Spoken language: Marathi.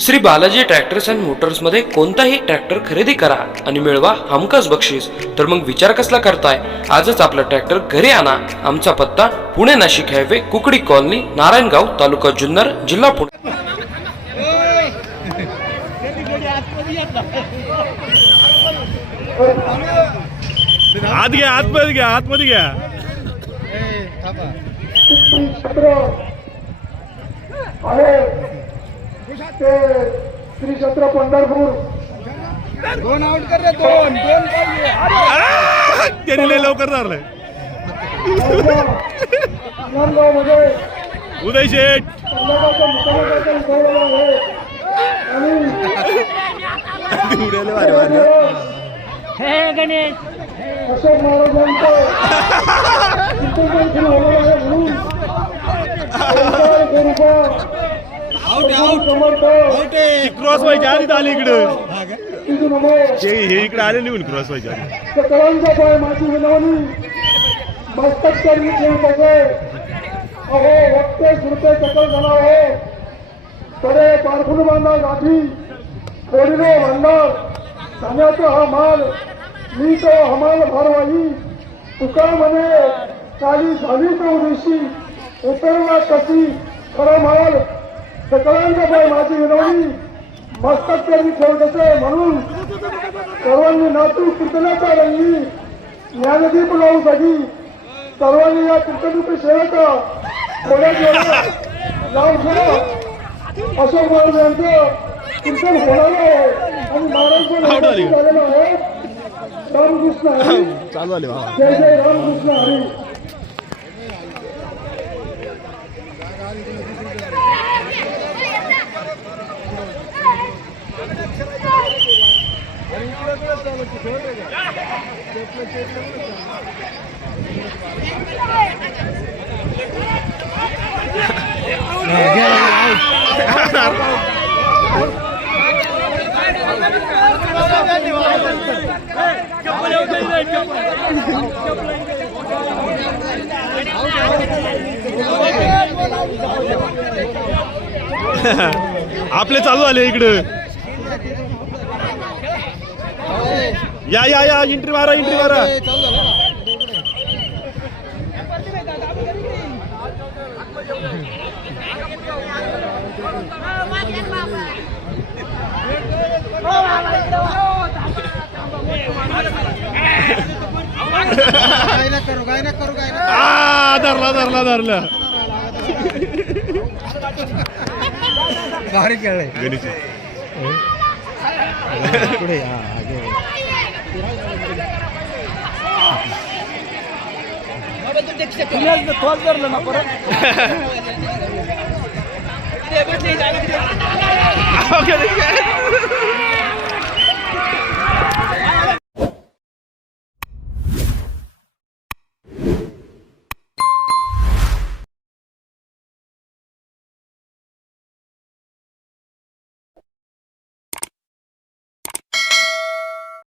Shri Balaji tractors and Motors मध्ये कोणताही ट्रॅक्टर खरेदी करा आणि मिळवा हमखास बक्षीस। तर मग विचार कसला करताय, आजच आपला ट्रॅक्टर घरी आणा। आमचा पत्ता पुणे नाशिक हायवे, कुकडी कॉलनी, नारायणगाव, तालुका जुन्नर, जिल्हा पुणे। आतमध्ये घ्या श्री क्षेत्र पंढरपूर दोन आउट कर रे, दोन त्यांनी लय लवकर धरलंय। उदय शेठ गणेश अशोक महाराजांचं क्रॉस व्हायच्या आधी आले इकडं, हे इकडे आले निघून क्रॉस व्हायच्या आधी। सकलांचा पाय माझी विनवणी मस्तक करी ठेवत अहो वक्ते सुरते सकल झाला हो कडे पारखून बांधा गाठी कोडीने भांडार धान्याचा हा माल मी तो हमाल भारवाही तुका म्हणे काली झाली तो दिवशी उतरला कशी खरा माल सकलांचा पाय माझी विनवणी मस्तक करी ठेवत म्हणून सर्वांनी नातू कीर्तनाचा रंगी ज्ञानदीप लावू सगी सर्वांनी या कीर्तनरूपी सेवेचा लावून अशोक महाराज यांचं कीर्तन होणार आहे आणि महाराज झालेलं आहे। रामकृष्ण हरी चालू आले जय जय रामकृष्ण हरी। आपले चालू आले इकडं, या या या एंट्री मारा धरला भारी खेळ गणेश पुढे थोड धरलं ना परत